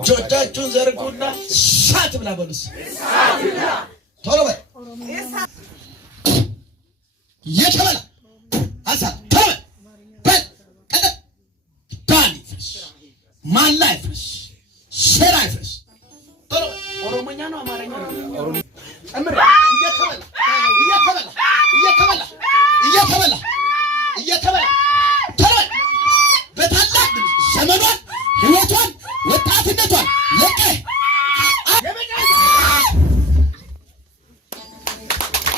ጆቻችሁን ዘርጉና እሳት ብላ በሉስ ቶሎ በል የተበላ አሳት ቶሎ በል ቀጥ ዳን ይፍረስ ማን ላይ ይፍረስ ሸራ ይፍረስ ቶሎ ኦሮሞኛ ነው አማርኛ ነው እምር እየተበላ ቶሎ በታላቅ ዘመኗን ህይወቷን ወጣትነቷን ለቀ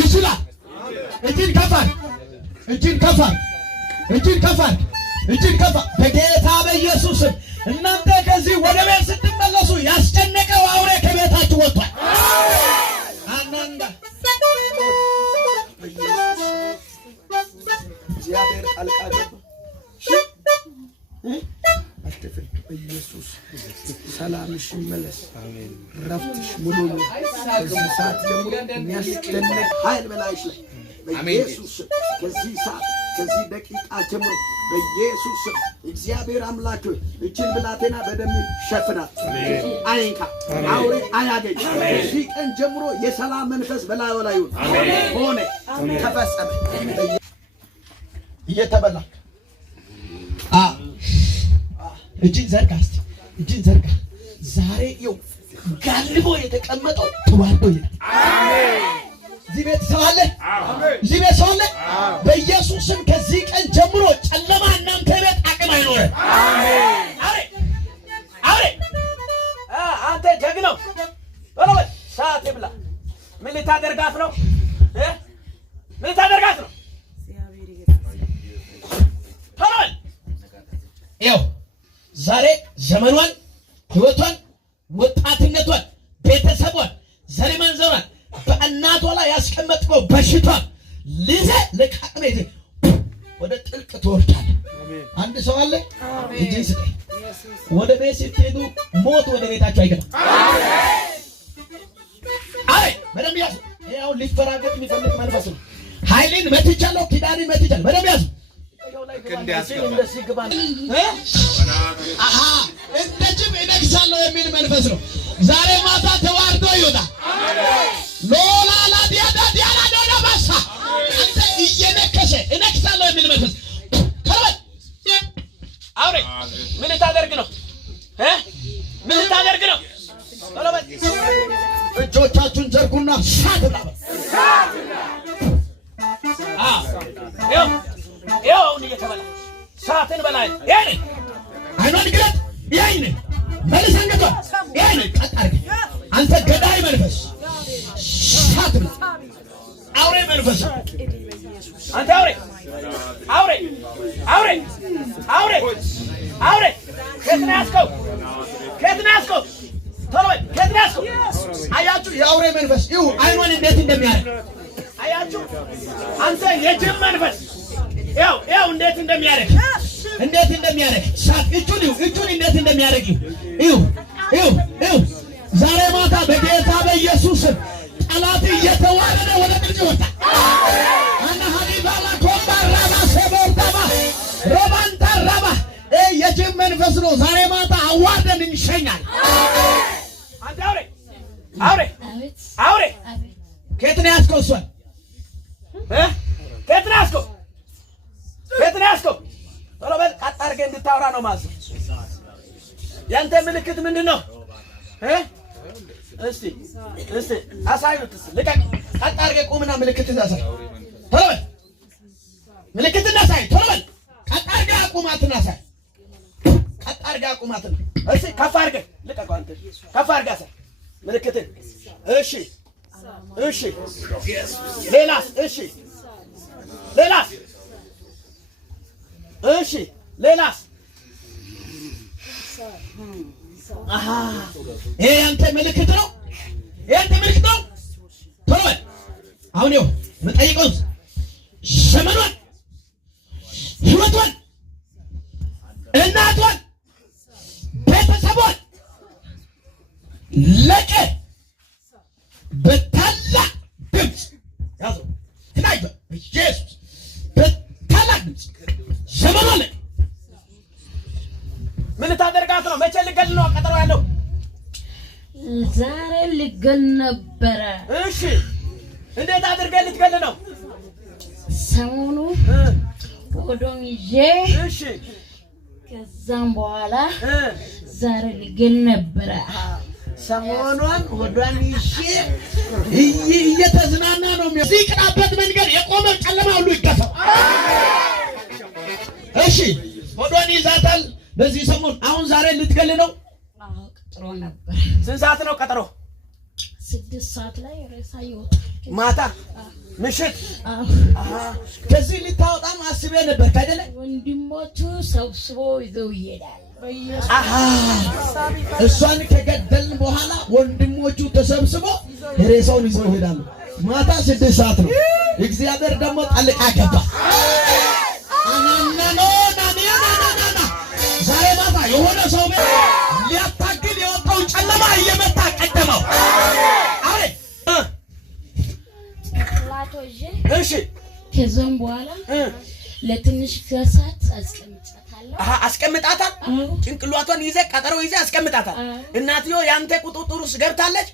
ይችላል እጅን ከፋ በጌታ በኢየሱስ እናንተ ከዚህ ወደ ቤት ስትመለሱ ያስጨነቀው አውሬ ከቤታችሁ ወጥቷል። አናንዳ እግዚአብሔር ጣልቃ ገባ። አትፍሪ በኢየሱስ ሰላምሽ ይመለስ። አሜን። ረፍትሽ ሙሉ ነው። ከዚህ ሰዓት ጀምሮ የሚያስደንቅ ኃይል በላይሽ ላይ በኢየሱስ ከዚህ ሰዓት ከዚህ ደቂቃ ጀምሮ በኢየሱስ እግዚአብሔር አምላክ እችን ብላቴና በደም ሸፍናት። አይንካ አውሬ አያገኝ። ከዚህ ቀን ጀምሮ የሰላም መንፈስ በላዩ ላይ ሆነ ተፈጸመ። እየተበላ እጅን ዘርጋ እስቲ እጅን ዘርጋ። ዛሬ ይው ጋልቦ የተቀመጠው ተዋርዶ ይላል። አሜን። እዚህ ቤት ሰው አለ። አሜን። እዚህ ቤት ሰው አለ። በኢየሱስም ከዚህ ቀን ጀምሮ ጨለማ እናንተ ቤት አቅም አይኖርም። አሜን። አሬ አንተ ጀግናው ወለወል ሰዓት ይብላ። ምን ልታደርጋት ነው? ምን ልታደርጋት ነው? ተረል ይው ዛሬ ዘመኗን ህይወቷን ወጣትነቷን ቤተሰቧን ዘሪማንዘሯን በእናቷ ላይ ያስቀመጥከው በሽቷን ልዘ ለቃቅሜ ወደ ጥልቅ ትወርዳለህ። አንድ ሰው አለ እጅ ስጠኝ። ወደ ቤት ስትሄዱ ሞት ወደ ቤታችሁ አይገባም። አይ በደንብ ያዙ። ያው ሊፈራገጥ የሚፈልግ መንፈስ ነው። ኃይልን መትቻለሁ፣ ኪዳንን መትቻለሁ። በደንብ ያዙ። እንደ ጅብ እነግሳለሁ የሚል መንፈስ ነው። ዛሬ ማታ ተዋርዶ ይወጣል። ሎላላ ዲያዳ ዲያና ዶዳ ባሳ አንተ እየነከሰ እነግሳለሁ የሚል መንፈስ ከበል አውሬ ምን ልታደርግ ነው? ምን ልታደርግ ነው? ከበል እጆቻችሁን ዘርጉና ሳትላ ያው አሁን እየተበላ ሰዓትን በላይ ያኔ አይኗን ግለት ያኔ መልሰን ገባ ያኔ ቀጣር አንተ ገዳይ መንፈስ ሳትላ አውሬ መንፈስ አንተ አውሬ ከትናስከው ቶሎ ከትናስከው አያችሁ የአውሬ መንፈስ ይሁ አይኗን እንዴት እንደሚያደርግ አያችሁ አንተ የጅብ መንፈስ ያው እንዴት እንደሚያደርግ ሳት እጁን እንዴት እንደሚያደርግ ይሁ ዛሬ ማታ በጌታ በኢየሱስ ጠላት እየተዋረደ ወደ ቅርጭ ወጣ። አና ሀዲባላ ኮምባራባ ሰቦርታባ ሮባንታ ራባ የጅብ መንፈስ ነው። ዛሬ ማታ አዋርደን እንሸኛል። አንተ አውሬ ከየት ነው ያዝከው? እሷን ከየት ነው ያዝከው? ቶሎ በል ቀጥ አድርገህ እንድታወራ ነው ማለት ነው። ያንተ ምልክት ምንድን ነው? እስቲ አሳዩት። ልቀቅ። ቀጥ አድርገህ ቁምና ምልክትን አሳይ። ቶሎ በል ምልክትን አሳይ። ቶሎ በል ቀጥ አድርገህ አቁማትን አሳይ። ቀጥ አድርገህ አቁማትን። እስቲ ከፍ አድርገህ ልቀቅ። አንተ ከፍ አድርገህ አሳይ ምልክትን። እሺ ሌላስ? ሌላስ? ይሄ ያንተ ምልክት ነው። ቶሎ በል አሁን ይኸው የምጠይቀው ዘመኗን፣ ህይወቷን፣ እናቷን፣ ቤተሰቧን ለቀ በታላቅ ድምፅ ያዘው። ትናይ በኢየሱስ በታላቅ ድምፅ ዘመኗን ለቀ። ምን ልታደርጋት ነው? መቼ ልገል ነው ቀጠሮ ያለው? ዛሬ ልገል ነበረ። እሺ እንዴት አድርገህ ልትገል ነው? ሰሞኑ ሆዶን ይዤ እሺ ከዛም በኋላ ዛሬ ልገል ነበረ። ሰሞኑን ሆዷን ይዤ እየተዝናና ነው የሚቀርበት መንገድ የቆመ ጨለማ ሁሉ ይገፋው። እሺ ሆዷን ይዛታል በዚህ ሰሞን። አሁን ዛሬ ልትገል ነው? ቀጠሮ ነበር። ስንት ሰዓት ነው ቀጠሮ? 6 ሰዓት ላይ ሬሳ ይወጣል። ማታ ምሽት? ከዚህ ልታወጣም አስቤ ነበር አይደለ? ወንድሞቹ ሰብስቦ ይዘው ይሄዳል። እሷን ከገደልን በኋላ ወንድሞቹ ተሰብስቦ ሬሳውን ይዘው ይሄዳሉ። ማታ 6 ሰዓት ነው። እግዚአብሔር ደግሞ ጣልቃ ገባ። ዛሬ ማታ የሆነ ሰው ሊያታግል የወጣው ጨለማ እየመታ ቀደመው። እሺ ከዛም በኋላ ለትንሽ ከሳት አስቀምጣታል። ጭንቅላቷን ይዘህ ቀጠሮ ይዘህ አስቀምጣታል። እናትዮ ያንተ ቁጥጥር ውስጥ ገብታለች።